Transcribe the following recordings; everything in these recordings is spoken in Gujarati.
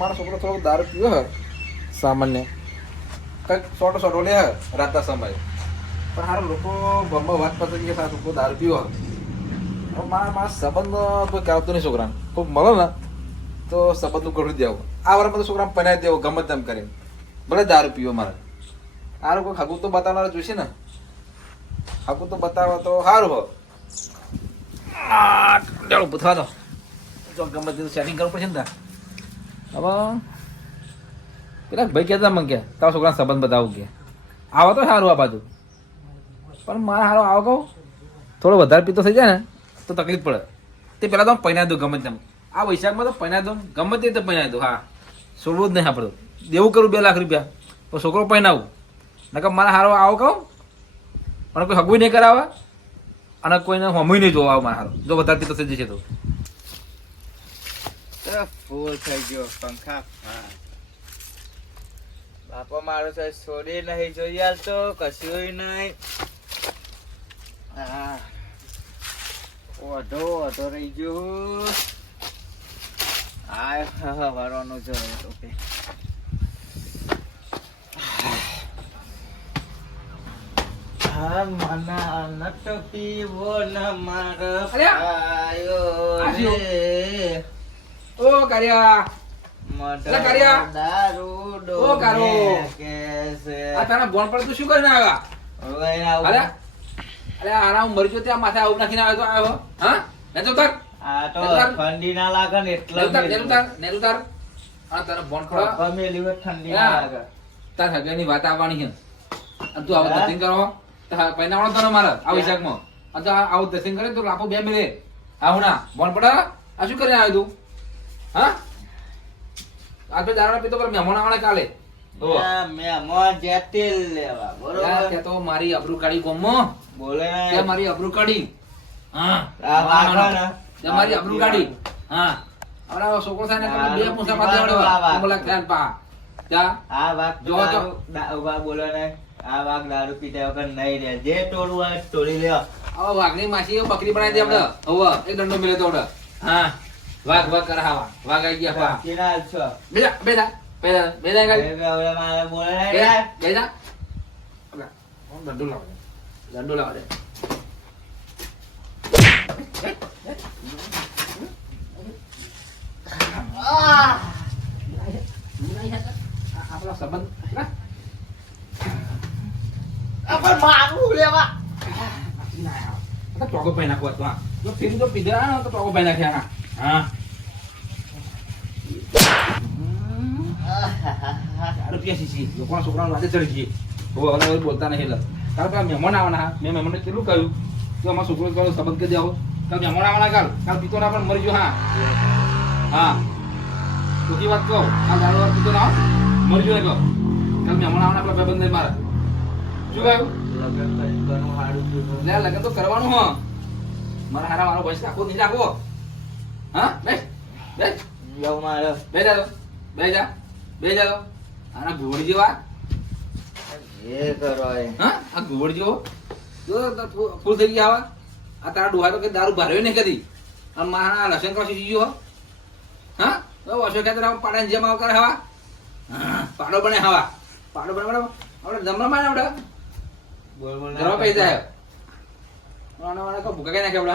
મારો છોકરો થોડો દારૂ પીવો હે સામાન્ય કંઈક સોટો લે હે રાતના સમયે પણ હારા લોકો ગમો વાત પસંદ કે સારા છોકરો દારૂ પીવો હે મારા સંબંધ કોઈ કરાવતો નહીં છોકરાને કોઈ મળે ને તો સંબંધનું કરી દેવું આ વારમાં તો છોકરાને પનાવી દેવો ગમે તેમ કરીને ભલે દારૂ પીવો મારે આ લોકો હગું તો બતાવનારા જોઈશે ને હગું તો બતાવો તો સારું હો ચાલો પૂછવા દો જો ગમે તે સેટિંગ કરવું પડશે ને હવે પેલા ભાઈ કહેતા મને કે તારા છોકરાને સંબંધ બતાવું કે આવો તો સારું આ બાજુ પણ મારે સારું આવો કહું થોડો વધારે પીતો થઈ જાય ને તો તકલીફ પડે તે પહેલાં તો પૈના દો ગમે તેમ આ વૈશાખમાં તો પૈના દો ગમે તે રીતે પૈના દો હા છોડવું જ નહીં આપણે દેવું કરું 2 લાખ રૂપિયા તો છોકરો પૈનાવું નકર મારે સારો આવો કહું અને કોઈ હગું નહીં કરાવે અને કોઈને હમું નહીં જોવા મારે સારો જો વધારે પીતો થઈ જશે તો ફૂલ થઈ ગયો પંખા બાપા મારો સાહેબ છોડી નહીં જોઈ તો કશું નહીં ઓઢો રહી ગયો આ વરવાનું જો મના નટ પીવો ન માર આયો રે ઓ કર્યા કર્યા દારૂ ડો ઓ કારો કેસે આ તારા બોન પર તું શું કરીને આવ્યા હવે આવ અરે અરે આરામ મરી જો ત્યાં માથે આવું નાખીને આવ્યો તો આવ્યો હા ને તો તાર આ તો ઠંડી ના લાગે ને એટલે નેરુતાર આ તારા બોન પર ગમે લીવર ઠંડી ના લાગે તાર હગેની વાત આવવાની છે અને તું આવો ધતિંગ કરો પૈનાવણો તને મારે આ વિશાખમાં આ તો આવું દર્શન કરે તો લાપો 2 મિલે આવું ના બોન પડા આ શું કરીને આવ્યો તું હા આજ તો દારૂ પીતો પર મહેમાન આવવાના કાલે મહેમાન જેટેલ લેવા બરોબર તે તો મારી અબરૂ કાઢી ગોમો બોલે તે મારી અબરૂ કાઢી હા આ વાગા તે મારી અબરૂ કાઢી હા આવડા છોકરો થાય ને તમે 2 પૂંછા પાડે આવડવા મોલા ખાન પા જા આ વાગ જો તો ઉભા બોલે ને આ વાગ દારૂ પીતા વગર નહીં રે જે ટોળું આ ટોળી લે આવા વાઘની માસી બકરી બનાવી દે આપણે હવે એક દંડો મિલે તો આપણે હા વાઘ કરાવા વાઘ આવી ગયા પા કેના છો બેજા ગાડી હવે મારે બોલે બેજા દંડો લાવ દે આપણા સંબંધ આપણ મારું લેવા ટોકો પાઈ નાખવા તો હા જો ફીર તો પીધા તો ટોકો પાઈ નાખ્યા હા રૂપિયા સીસી લોકોના છોકરાને વાતે ચડી ગઈ હવે બોલતા નહીં એટલે કારણ કે મહેમાન આવવાના મેં મહેમાનને કેટલું કહ્યું કે અમારા છોકરો કહ્યું સંબંધ કરી દેવો કાલ મહેમાન આવવાના કાલ પીતો ના પણ મરી ગયો હા ખોટી વાત કહો આ દારૂ વાર પીતો ના મરી ગયો કહો કાલ મહેમાન આવવાના આપણા ભાઈબંધ નહીં મારા શું કહ્યું લગન તો કરવાનું હો મારા હારા મારો ભેંસ રાખવો નહીં રાખવો હા બેસ લવ મારો બે જા આના ઘોડ જેવા એ કરો હા આ ઘોડ જેવો જો ફૂલ થઈ ગયા આવા આ તારા ડોહા તો કે દારૂ ભર્યો નહીં કદી અને મારા લસણ ક્રોસી જીજો હા તો વર્ષો કે તારા પાડા જેમ આવ કરે હવા પાડો બને હવા પાડો બને આપણે જમવા માં આપણે બોલ બોલ ઘરો પૈસા આવ્યો વાણા કો ભૂકા કઈ નાખે આપણે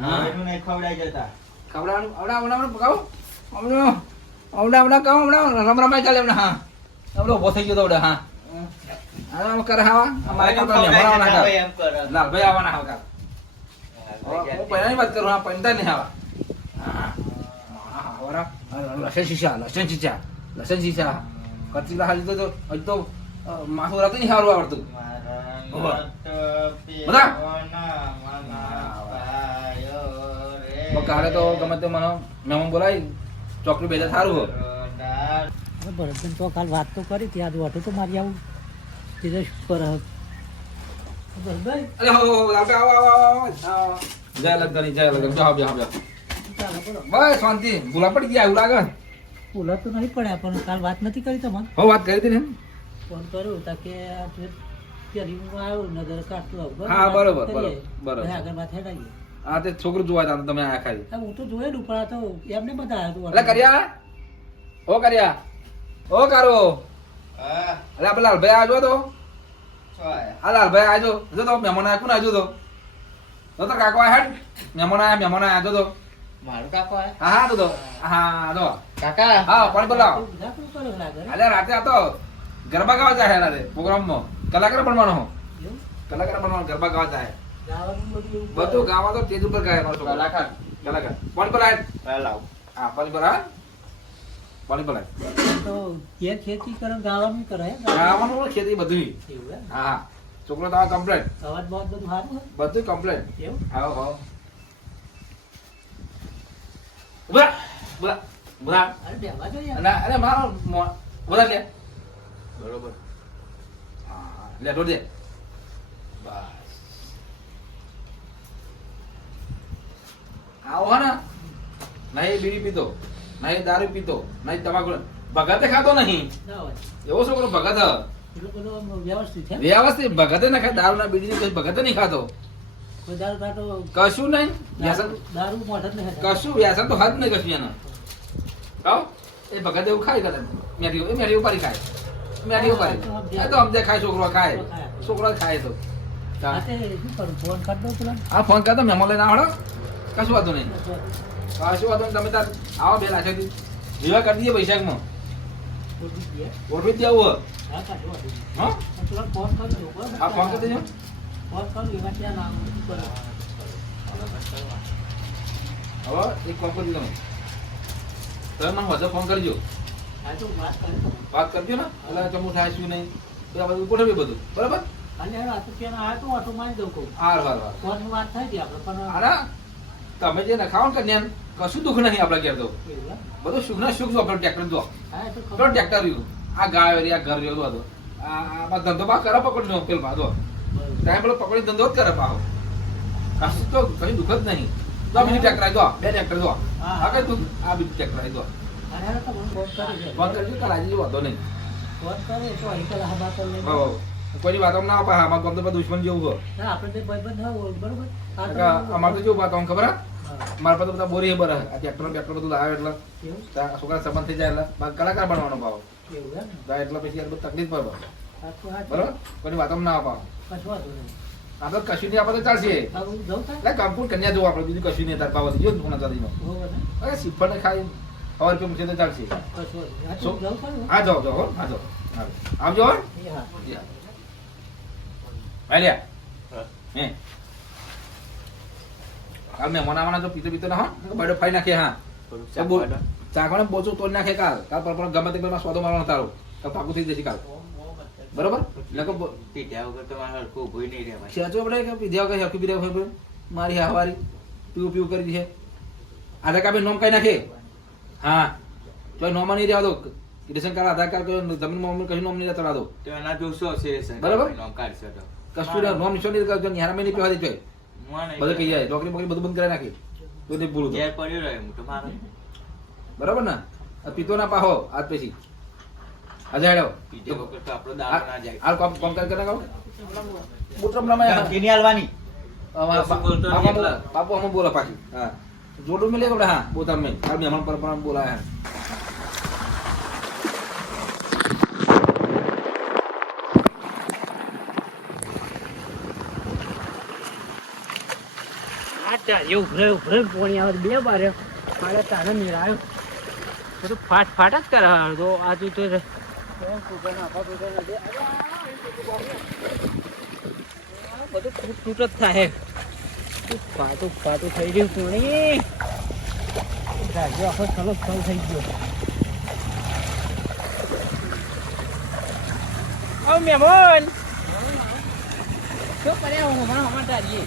હા એનું નહીં ખવડાઈ જતા ખવડાવવાનું આવડા પકાવો આવડા કહો રમરમાઈ ચાલે હમણાં હા આવડો ઉભો થઈ ગયો તો આવડે હા આમ કરે હવા અમારે કામ એમ કરો લાલભાઈ આવવાના હા કાલ હું પહેલાની વાત કરું હા પૈંતા નહીં આવા લસણ શીશા કચરી હાલ તો હજી તો માથું રાતું નહીં સારું આવડતું કાલે તો ગમે તે મને મહેમાન બોલાવી ચોકડી બેજા સારું હો ભરતબેન તો કાલ વાત તો કરી ત્યાં વાટો તો મારી આવું તીધે શું કરે ભરતભાઈ અરે હો આવો જય લગન જાઓ બસ શાંતિ ભૂલા પડી ગયા એવું લાગે ભૂલા તો નહીં પડ્યા પણ કાલ વાત નથી કરી તમારે હો વાત કરી હતી ને ફોન કર્યો તા કે પેલી આવ્યો નજર કાઢતો હા બરોબર આગળ વાત હેડાઈએ આ તે છોકરું જોવા તા તમે આયા ખાલી હું તો જોયેલું પણ આ તો એમને બધા એટલે કર્યા ઓ કર્યા ઓ કારો હા અરે આપણે લાલભાઈ આજો તો છો આયા આ લાલભાઈ આજો જો તો મહેમાન આયા કોણ આજો તો કાકો આ હેડ મહેમાન આયા જો તો મારું કાકો આયા હા હા તો હા જો કાકા હા પાણી બોલાવો બધા શું કરે લાગે અરે રાતે આ તો ગરબા ગાવા જાય રાતે પ્રોગ્રામમાં કલાકાર બનવાનો હો એવું કલાકાર બનવાનો ગરબા ગાવા જાય ગાવાનું બધું એવું બધું ગાવા તો સ્ટેજ ઉપર ગાય મારો છોકરો. કલાકાર કલાકાર પાણી બોલાય લાવ હા પાણી બોલાય પાણી બોલાય તો જે ખેતી કરે ગાવાનું કરે હે? ગાવાનું ખેતી બધું એવું એમ? હા હા છોકરો તો કમ્પ્લેટ અવાજ બવાજ બધું સારું હોય? બધું કમ્પ્લેટ એવું આવો આવો બોલા બોલા બોલા અરે બેહવા જોઈએ અરે મારો બોલા લે બરોબર હા લે દોડ દે બસ આવો હે ને નહીં બીડી પીતો નહીં દારૂ પીતો નહીં તમાકુ ભગતે ખાતો નહીં ના હોય એવો છોકરો ભગત એટલું બધું આમ વ્યવસ્થિત છે વ્યવસ્થિત ભગતે ના ખાય દારૂ ના બીડી ની ભગતે નહીં ખાતો કોઈ દારૂ કાઢો કશું નહીં વ્યસન દારૂ મોઢા જ નહીં ખાતા. કશું વ્યસન તો હાથ નહીં કશું એના ખાઓ એ ભગત એવું ખાય કદાચ મેરી ઉપાડી ખાય મેરી ઉપાડી આ તો અમદે ખાય છોકરો ખાય છોકરો ખાય તો હા તે શું કરું ફોન કરી દઉં પેલા આ ફોન કરતો મહેમાન લઈને આવડો કશું વાંધો નહીં કશું વાંધો નહીં તમે તાર આવો બે લાખેથી વિવાહ કરી દઈએ પૈસામાં ઓળખી જ જવું હા કાઢો હા પેલા ફોન કરી દઉં બરાબર? આ ફોન કરી દેજો ફોન કરી એમાં ત્યાં નામ બધું કરો. હવે એક ફોન કરી દો તમે મને વધુ ફોન કરજો હા તો વાત કરી દઉં. વાત કરજો ને એટલે ચમુ થાય શું નહીં તો આ બધું ગોઠવીએ બધું બરાબર અને હવે આ તો ત્યાં આવ્યો તો ઓટો મારી દઉં કહું હાર હાર હાર ફોનની વાત થઈ હતી આપણે પણ આના તમે જે નખાવો ને કન્યા કશું દુઃખ નહીં આપણે ઘેર તો એવું એમ? બધું સુખ ના સુખ જો આપણે ટ્રેક્ટર જો હા એ તો તો ખબર. ટ્રેક્ટર રહ્યું આ ગાય રહ્યું આ ઘર રહ્યું બધું આ ધંધો બા કરે પકડી લો પેલ બાદો બરોબર. ટાઈમ પેલો પકડી ધંધો જ કરે પાહો કશું તો કઈ દુઃખ જ નહીં તો બીજું ટ્રેક્ટર આવી દો બે ટ્રેક્ટર જો આ કઈ દુઃખ આ બીજું ટ્રેક્ટર આવી દો અને હવે તો મને ફોન કરી છે. ફોન કરજો કાલ આજે વાંધો નહીં ફોન કરે તો અહીં પેલા હવા પર લઈને. બરાબર કોઈની વાતો ના આપા આમાં ગમ તો બધા દુશ્મન જેવું હોય ના, આપણે બે ભાઈબંધ હોય, બરોબર? આ તો- અમારે તો કેવું વાત તમને ખબર હે? હા. મારા પાસે બધા બોરી બર આ ટ્રેક્ટર બધું લાવે એટલે એવું? ત્યાં છોકરા સંબંધ થઈ જાય એટલે મારે કલાકાર બનવાનો ભાવ એવું એમ ને? એટલે પછી આ બધું તકલીફ પડે આ તો હા, બરોબર કોઈની વાતો ના આપા કશું વાંધો નહીં. આપણે કશું નહીં આપે તો ચાલશે હવે હું જઉં તાર? એટલે કમ્પ્યુટ કન્યા જોવું આપણે બીજું કશું નહીં તાર પાવાથી જો કોના ચાલીમાં હોવે ને? અરે સિફર ને ખાઈ ખબર રૂપિયા મૂકીએ તો ચાલશે કશું વાંધો નહીં. હા, તો શું? હું જઉં તાર, હો? હા જાઓ જાઓ હો હા જાઓ હારું. આવજો હો એ હા. આલ્યા હે કાલ મેં મનાવાના તો પીતો પીતો ના હો બડો ફાઈ નાખે હા તો બોલ ચાકણે બોચું તોડ નાખે કાલ કાલ પર ગમે તે પેલા સ્વાદો મારવાનો તારો તો પાકું થઈ જશે કાલ બરોબર એટલે પીધા વગર તો મારે હરખું ઊભું નહીં રહેવાય. સેચો પડે કે પીધા વગર હરખી પીધા વગર મારી હાવારી પીવું પીવું કરી છે આધાર કાર્ડ નોમ કઈ નાખે હા તો નોમાં નહીં રહેવા દો રેશન કાર્ડ આધાર કાર્ડ કયો જમીનમાં કશું નોમ નહીં રહેતા દો તો એના જોશો હશે રેશન બરાબર. નામ કાઢશો તો. કશું નોમ નિશાન નહીં કરજો ન્યારામાં નહીં પીવા દે જોઈ હું નહીં બધું કહી જાય નોકરી બોકરી બધું બંધ કરી નાખી તો નહીં ભૂલું તો. ઘેર પડ્યો રહે હું તો મારો બરાબર ને આ પીતો ના પાહો આજ પછી આજે હેડો પીધે વગર તો આપણો દારૂ ના જાય. હાલ કામ કરી નાખો બુટરમ રમાય ધમકીની આલવાની. કશું બોલતો નહીં એટલે. બાપુ અમે બોલા પાછી હા જોડું મેલે આપણે હા બોતા મેં તાર મહેમાન પર પણ બોલાયા આ ચાલ્યો, ઉભરે ઉભરે પોણી આવે તો બે બારે મારે તારે મેળાયો બધું ફાટ ફાટ જ કરે હાલ તો આજુ તો બધું ફૂટ ફૂટ જ થાય ફાટું ફાટું થઈ રહ્યું પોણી રાજ્ય આખો ચલો ફલ થઈ ગયો. ઓ મેમોન શું કર્યા હું હમણાં હમણાં તારીએ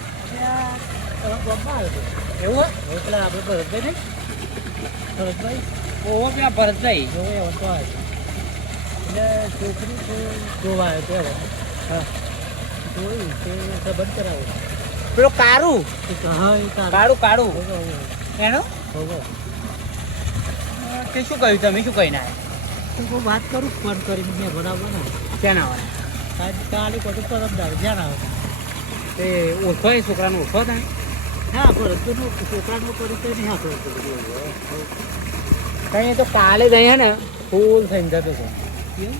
એવું હોય પેલા આપણે ભરતભાઈ ને ભરતભાઈ ઓહો પેલા ભરતભાઈ જોવે એવો તો આવે એટલે છોકરી તો જોવા આવ્યો તો હવે હા જોયું તે સંબંધ કરાવો પેલો કાળું હા એ કાળું કાળું એનો તે શું કહ્યું તમે શું કહીને આવ્યા તો વાત કરું ફોન કરીને મેં બરાબર ને ક્યાં આવવાના કાલે કશું પરમદાર જ્યાં આવતા તે ઓળખો એ છોકરાને ઓળખો તમે હા ભરતભાઈનો છોકરાનો પરિચય નહીં આપણો કઈ તો કાલે જ અહીંયા ને ફૂલ થઈને જતો હતો કેવું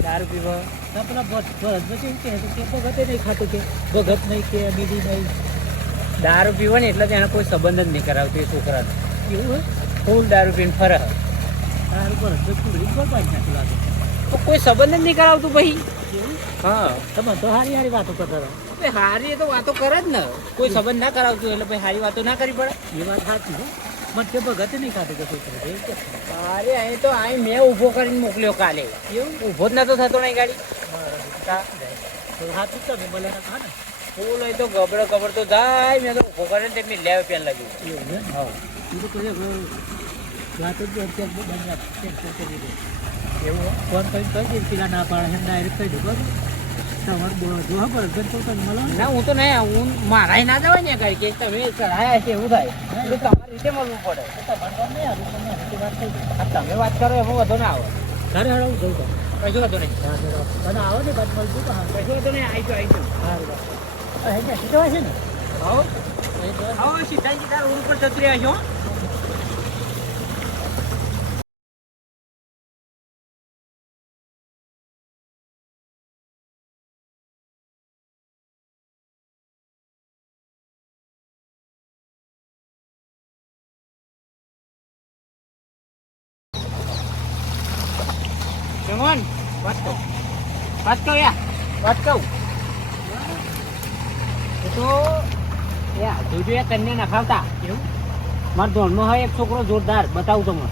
દારૂ પીવા ના પેલા ભરત કેવું કે ભગતે નહીં ખાતું કે ભગત નહીં કે બીડી નહીં દારૂ પીવો ને એટલે એને કોઈ સંબંધ જ નહીં કરાવતું એ છોકરાને એવું હોય ફૂલ દારૂ પીને ફરે દારૂ ભરત પૂરી બરબાદ નાખી લાગે તો કોઈ સંબંધ જ નહીં કરાવતું ભાઈ હા તમે તો સારી સારી વાતો કરતા રહો સારી એ તો વાતો કરે જ ને કોઈ સંબંધ ના કરાવતું એટલે ભાઈ સારી વાતો ના કરી પડે એ વાત સાચી છે મત કે ભગત નહીં ખાતું કે છોકરો અરે અહીં તો અહીં મેં ઊભો કરીને મોકલ્યો કાલે એવું ઊભો જ નતો થતો નહીં ગાડી સાચું જ તમે બોલે હા ને ફૂલ હોય તો ગબડો તો જાય મેં તો ઊભો કરીને તેમની લેવ પેન લાગ્યું એવું હા એ તો કહે વાત જ એવું ફોન કરી કહી પેલા ના પાડે ડાયરેક્ટ કહી દઉં બરાબર તમારે જોવા પડે ના હું તો નહીં હું મારા ના જવાય ને કઈ કે તમે ચઢાયા છે એવું થાય એટલે તમારી રીતે મળવું પડે તમે વાત કરો એમાં વધુ ના આવે ઘરે હળવું જવું કશું વધુ નહીં અને આવો ને વાત મળતું તો હા કશું વધુ નહીં આવી જાઓ હા સીધા છે ને આવો સીધા રોડ ઉપર જતી રહ્યા છો Come વાત કહું એ તો જોજો એ કન્યા નખાવતા એવું મારા ધોનમાં હોય એક છોકરો જોરદાર બતાવું તમને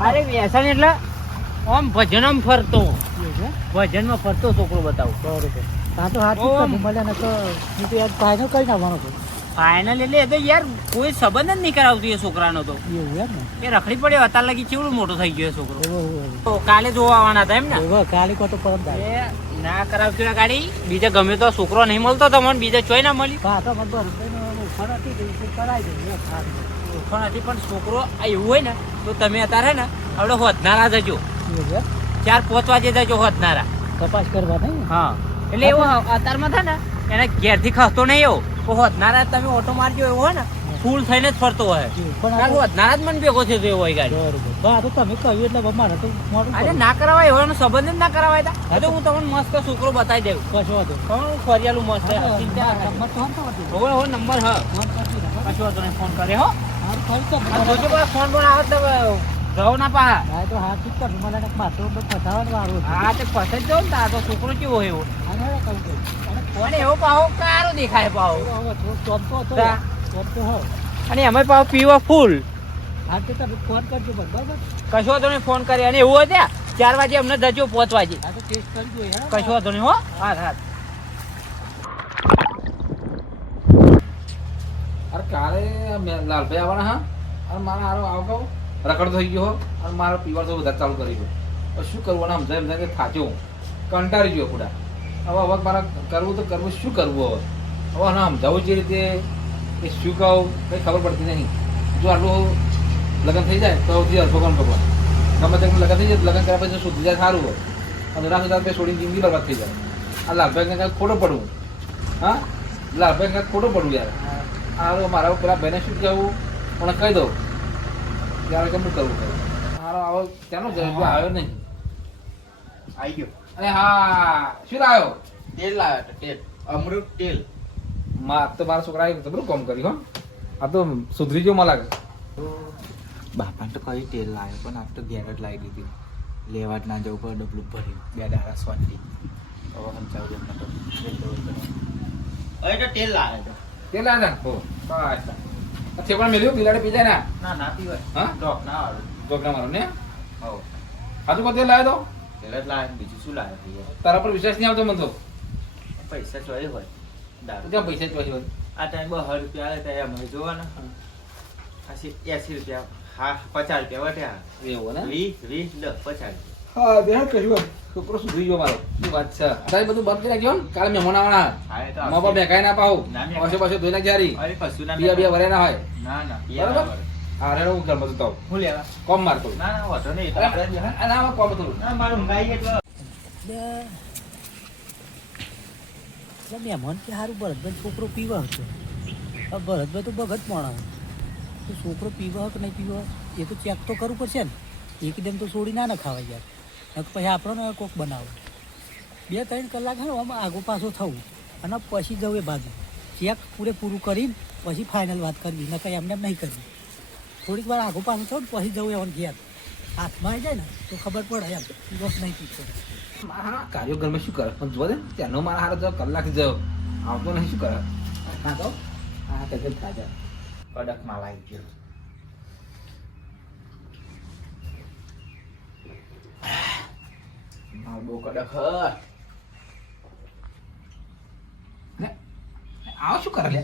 અરે વ્યસન એટલે આમ ભજનમાં ફરતો છોકરો બતાવું ફાઇનલ એટલે એ તો યાર કોઈ સંબંધ જ નહીં કરાવતું એ છોકરાનો તો એ રખડી પડ્યો અત્યાર લગી કેવડું મોટો થઈ ગયો છોકરો કાલે જોવા આવવાના હતા એમ ને કાલે કોતો પરમ ના કરાવતી ગાડી બીજા ગમે તો છોકરો નહીં મળતો તમને બીજા ચોય ના મળી પણ છોકરો એવું હોય ને તો તમે અત્યારે ને આપણે હોદનારા જજો 4-5 વાગે જજો હોદનારા તપાસ કરવા હા એટલે એવું અત્યારમાં થાય ને એને ઘેરથી ખસતો નહીં એવો હોદનારા તમે ઓટો મારજો એવો હોય ને ફૂલ થઈને જ ફરતો હોય પણ હોદનારા જ મને ભેગો થયો એવો હોય ગાડી તમે કહ્યું એટલે મારે તો અરે ના કરાવાય એવાનો સંબંધ જ ના કરાવાય તો હું તમને મસ્ત છોકરો બતાવી દઉં કશો હતો ફરિયાલું મસ્ત નંબર હા કશો હતો નહીં ફોન કરે હો ફોન પણ આવે તો જાવ ના પા તો હા ઠીક કર મને ફસાવાનું હા તે ફસાઈ જાવ ને તો છોકરો કેવો એવો અને એવો પાહો કારો દેખાય પાહો અને અમે પાહો પીવા ફૂલ હા તો તમે ફોન કરજો બરાબર કશો તો નહીં ફોન કરે અને એવું હોય 4 વાગે અમને જજો 5 વાગે કશો તો નહીં હો હા હા અરે કાલે લાલભાઈ આવવાના હા અને મારા હારો આવો રખડ થઈ ગયો અને મારો પીવા તો વધારે ચાલુ કરી ગયો શું કરવું સમજાય કે થાચો કંટાળી ગયો પૂરા હવે મારે કરવું તો કરવું શું કરવું હવે ના સમજાવું જે રીતે એ શું કહું કંઈ ખબર પડતી નહીં જો આટલું લગ્ન થઈ જાય તો ભગવાન ગમે તેમ લગ્ન થઈ જાય લગ્ન કર્યા પછી સુધી જાય સારું હોય અને ના સુધી પછી છોડીને જિંદગી બરબાદ થઈ જાય આ લાલભાઈને કાંઈક ખોટો પડવું હા લાલભાઈને કાંઈક ખોટો પડવું યાર આ મારા પેલા ભાઈને શું કહેવું મને કહી દઉં ત્યારે કેમ કરવું મારો આવો ત્યાંનો જવાબ આવ્યો નહીં આવી ગયો અરે હા શું લાવ્યો તેલ લાવ્યો તેલ અમૃત તેલ તો મારા છોકરા બધું કામ કર્યું હો આ તો સુધરી ગયો મને લાગે બાપાને તો કઈ તેલ લાવ્યો પણ આ તો ઘેર જ લાવી દીધી લેવા જ ના જવું પડે ડબલું ભરી 2 દાડા સ્વાદી હવે સમજાવું એમને તો તેલ લાવ્યો તેલ લાવ્યા હો બસ છે પણ મેલ્યું બિલાડે પી જાય ના ના પીવાય હા ડોક ના વાળું ડોક ના વાળું ને હો આજુ કો તેલ લાવ્યો તો તેલ જ લાવ્યો બીજું શું લાવ્યો તારા પર વિશ્વાસ નહીં આવતો મને તો પૈસા ચોય હોય દારૂ ક્યાં પૈસા ચોય હોય આ ટાઈમ 200 રૂપિયા આવે ત્યાં અમે જોવાના આ 80 રૂપિયા હા 50 રૂપિયા વટ્યા એવું ને 20 10 50 હા બેન કહ્યું છોકરો સુધરી ગયો મારો શું વાત છે તારે બધું બંધ કરી નાખ્યો ને કાલે મહેમાન આવવાના મા બાપ બેકાઈ ના પાહો પાછો ધોઈ નાખ જારી અરે કશું ના બિયા વરે ના હોય ના ના બરાબર હા રે હું ઘરમાં જતો હું લેવા કોમ મારતો ના ના વાતો નહીં ના કોમ તો ના મારું ગાઈ એટલે મહેમાન કે સારું ભરતભાઈ છોકરો પીવા હતો ભરતભાઈ તો ભગત માણસ તો છોકરો પીવો કે નહીં પીવો એ તો ચેક તો કરવું પડશે ને એકદમ તો છોડી ના ખવાય યાર પછી આપણને કોક બનાવો 2-3 કલાક હા આમાં આગો પાછો થવું અને પછી જવું એ બાજુ ચેક પૂરેપૂરું કરીને પછી ફાઇનલ વાત કરવી ન કંઈ એમને એમ નહીં કરવી થોડીક વાર આગો પાછું થયું ને પછી જવું એવાનું ઘેર હાથમાં આવી જાય ને તો ખબર પડે એમ બસ નહીં પીતો મારા કાર્યો ઘરમાં શું કરે પણ જો ને ત્યાંનો મારા હારો જો કલાક જયો આવતો નહીં શું કરે હા તો હા તે ખાજા કડક માલ આવી ગયો માલ બહુ કડક હ આવો શું કરે લે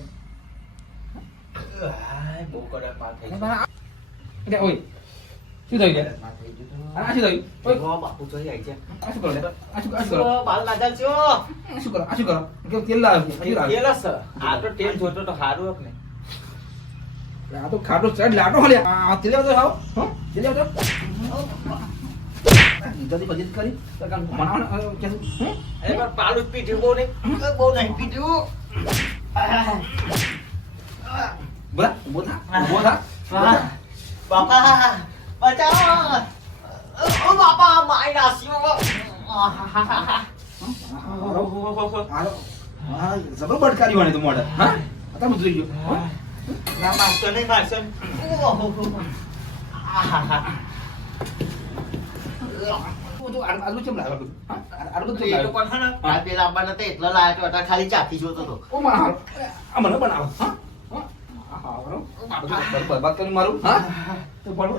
બહુ કડક માલ થઈ ગયો એટલે ઓય શું થયું લે માલ થઈ ગયો આ શું થયું ઓય તો બાપુ જોઈ આવી છે આ શું કરો લે આ શું કરો બાલ ના ચાલજો આ શું કરો કે તેલ લાવ્યો કેલસ આ તો તેલ જોતો તો સારું હક ને આ તો ખાટો ચડ લાટો હલે આ તેલ આવતો આવો હો તેલ આવતો જલ્દી બજેટ કરી તો કામ બનાવવાનો કે અરે પણ પાલું જ પીધું બહુ નહીં પીધું બોલા બાપા બચાવો ઓ બાપા માય નાસ્યો જબર બટકારી વાળી તો મોડે હા તમે જોઈ ગયો ના મારશો નહીં મારશો આલુ ચમ લાવ્યો આલુ ચમ એ તો લાવ્યો પણ હે આ પેલા આપવાના તો એટલો લાયો તો અત્યારે ખાલી ચાથી જોતો તો ઓ મારો આ મને બનાવો હા હા બરો બરબાદ કરી મારું હા તો બોલો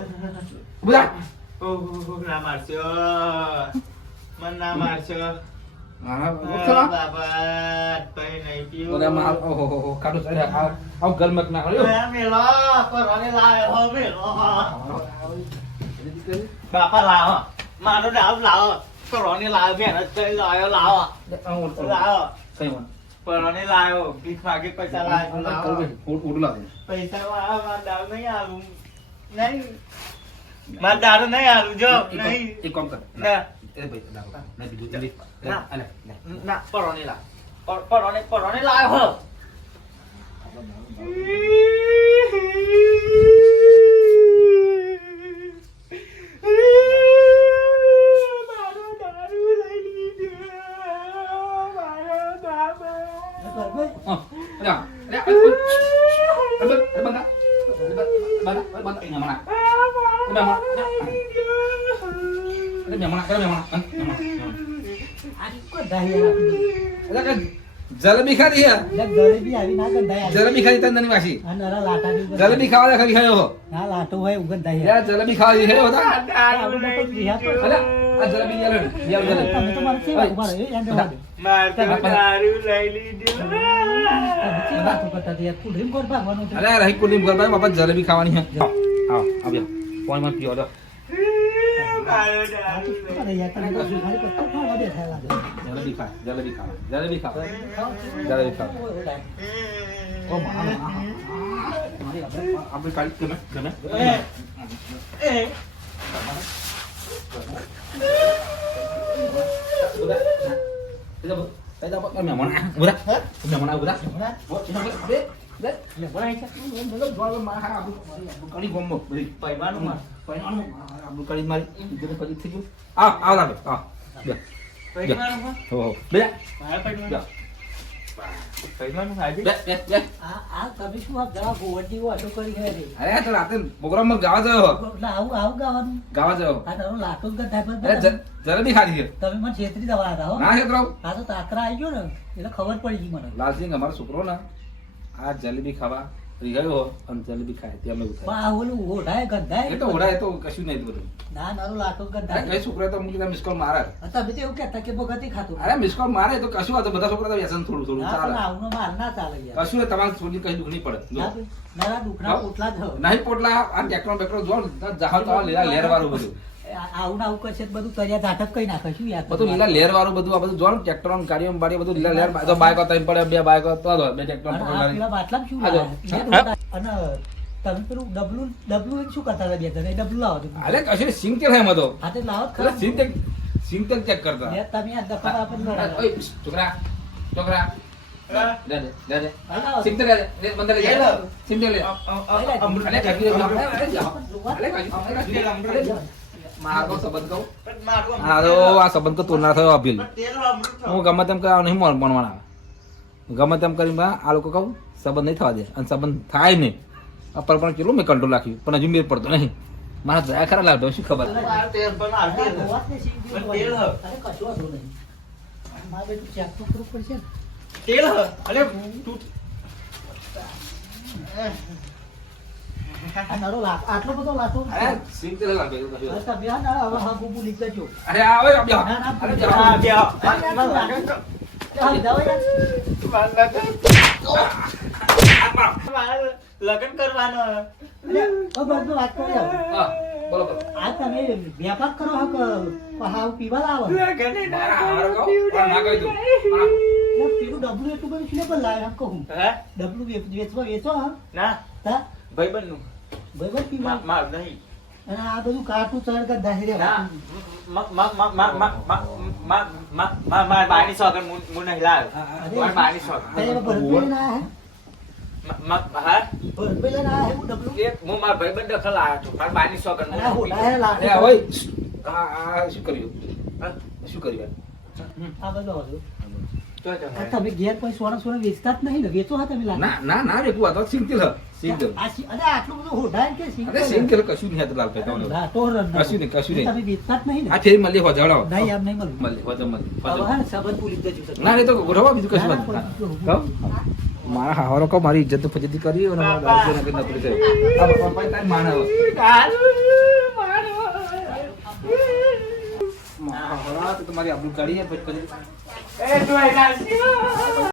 બોલા ના મારશો મન ના મારશો હા બાબા પૈ નહીં પીવું ઓલા માર ઓહો કાઢો સરે આવ ગરમક ના કર્યો મેલો પરવાને લાયો હો મેલો બાપા લાવો મારો ડાવ લાવો પરવાને લાવો બેન કઈ લાયો લાવો લાવો કઈ વાન પરવાને લાયો ભીખ માગે પૈસા લાયો લાવો ઉડ લા પૈસા વાળા માર ડાવ નહીં આલું નહીં માર ડાવ નહીં આલું જો નહીં એક કામ કર ના એ ભાઈ દાવ ના બીજું જલ્દી અલે ના પરવાને લાવ પરવાને લાયો હો જલેબી ખાધી હે ગળેબી આવી ના ગંધાય જલેબી ખાધી તંદની વાસી આ નરા લાટા જલેબી ખાવા ખાલી ખાયો હો ના લાટો હોય ઉગંધાય યાર જલેબી ખાવા હે હોતા દારૂ લઈ અલે આ જલેબી યાર યાર જલેબી તમે તો મારે સેવા ઉભા રહે એમ દેવા દે માર તો દારૂ લઈ લીધું તમે વાત કરતા યાર તું ડ્રીમ કોર ભાગવાનો છે અરે રહી કુલીમ કર ભાઈ બાપા જલેબી ખાવાની હે આવ આવ્યો કોઈ માં પીઓ લો મારો દારૂ અરે યાર તમે તો ખાલી કરતા ખાવા દે થાય લાગે જલેબી ખા જલેબી ખા જલેબી ખા ઓ મારી આપણે કાઢી ગમે આ તમે શું આપ જવા ગોવડજી વાટો કરી ગયા રે અરે તો રાતે પ્રોગ્રામમાં ગાવા જયો એટલે આવું ગાવાનું ગાવા જયો આ તારો લાટો જ ગંધાય અરે પણ જલેબી ખાધી છે તમે મને છેતરી દવા હતા હો ના ક્ષેત્રાવ આ તો તાકરા આવી ગયો ને એટલે ખબર પડી ગઈ મને લાલસિંહ અમારો છોકરો ને આ જલેબી ખાવા ગયો અને જલેબી ખાય તે અમે પણ ઉઠાય આ ઓલું ઓઢાય ગંધાય એ તો ઓડાય તો કશું નહીં બધું ના નારો લાટો જ અરે ગંધાય કઈ છોકરા તો મૂકી મિસ કોલ મારે તમે તો એવું કહેતા કે ભગતી ખાતું અરે મિસ કોલ મારે તો કશું આ તો બધા છોકરા તો વ્યસન થોડું થોડું ના પણ ચાલે આવનો માર ના ચાલે યાર કશું એ તમારે છોડી કઈ દુઃખ નહીં પડે જો ના ભાઈ, નારા દુખના પોટલા જ હો. નહીં પોટલા આ ટેક્ટર બેક્ટર જો જહાજ તો લીલા લેર વાળું બધું આવું ને આવું કરશે તો બધું તરિયા ઝાટક કઈ નાખે શું યાર બધું લીલા લેર વાળું બધું આ બધું જો ટ્રેક્ટર ગાડીઓ બાડી બધું લીલા લેર તો બાઈકો ત્રણ પડે બે બાઈકો તો બે ટ્રેક્ટર અને આ પેલા બાટલામાં શું આ જો. લાવે? અને તમે પેલું ડબલું શું કરતા હતા બે જણ? એ ડબલું લાવો છો. અરે કશું સિંગ તેલ હે મતો હા તે લાવો જ અરે ખરા. સિંગ તેલ ચેક કરતા બે તમે આ દફા આપણને ઓય છોકરા છોકરા લે લે લે હાલો. સિમતે લે લે બંદર લે લે. સિમતે લે અમૃત અલે કાકી લે અલે કાકી મારો સંબંધ કહું પણ મારું હારો આ સંબંધ તો તોડનાર થયો અભિલ પણ તેલ અમૃત થયું. હું ગમે તેમ કરવા નહીં ભણવાના ગમે તેમ કરીને આ લોકો કહું સંબંધ નહીં થવા દે અને સંબંધ થાય નહીં પર પણ કેટલું મેં કંટ્રોલ રાખ્યું પણ હજુ મેર પડતો નહીં મારા દયા ખરા લાગતો શું ખબર મારું તેલ પણ આ તેલ. ગોવાતને શીખ ગયું પણ તેલ હ. અરે કશો વાંધો નહીં. મારે બેટું ચેક તો કરવું પડશે ને. તેલ હ. અલે તું આ નરો આટલો બધો લાતો અરે સિમતે લાગે એવું કશું અરે તમે આ ના હવે હા બુબુ નીકળે જો અરે આવે અરે ના, ના, અરે જાઓ. જાઓ. આ બે હ. ચાલ જાઓ યાર. મારે લગ્ન કરવાનો હ. અરે ઓ બધું વાત કરો યાર. હા, બરોબર આ તમે વ્યાપાર કરો હક હાવ પીવા લાવો લગ્ન એ મારા હારો કહું પણ ના કહી દઉં પણ એટલે પેલું ડબલું એટલું બધું શું પણ લાવે કહું હે? ડબલું વેચવા વેચો હા ના તા ભાઈબંધનું. ભાઈ પીવા મારું નહીં. અને આ બધું કાટું ચડ કર દાહી રે ના મારા બાની સોગન હું નહીં લાવ્યો. મારા બાની સોગન. અરે ભરપેલ ના હે હા ભરપેલ ના હે હું ડબલું એ હું મારા ભાઈબંધ દખલ લાવ્યો છું. મારા બાની સોગન. અરે હોડા હે અરે લાગે આ હોય આ શું કર્યું હા? શું કર્યું આ બધું હતું તો જ આ તમે ઘેર કોઈ સોના સોના વેચતા જ નહીં ને વેચો હા તમે લાગે ના ના ના રે તું આ તો સિંગલ સિંગલ આ અરે આટલું બધું હોડા કે અરે સિંગલ કશું નહીં હતું લાલભાઈ તમને ના તો કશું નહીં, કશું નહીં. તમે વેચતા જ નહીં ને આ ફેરી મળી હોજાડો નહીં આમ નહીં મળું મળી હોજા મળી હવે હા ને સંબંધ ભૂલી જજો સર. ના રે તો ગોઠવવા બીજું કશું ના, વાત ના, નહીં. કોઈ કહું મારા હાવરો કહું મારી ઇજ્જત તો ફજેતી કરી અને મારા દાદીને કઈ નોકરી કરી આ પપ્પા તારી માને હવે મારા હાવરા તો તમારી આબરૂ કાઢી પછી એ જોઈ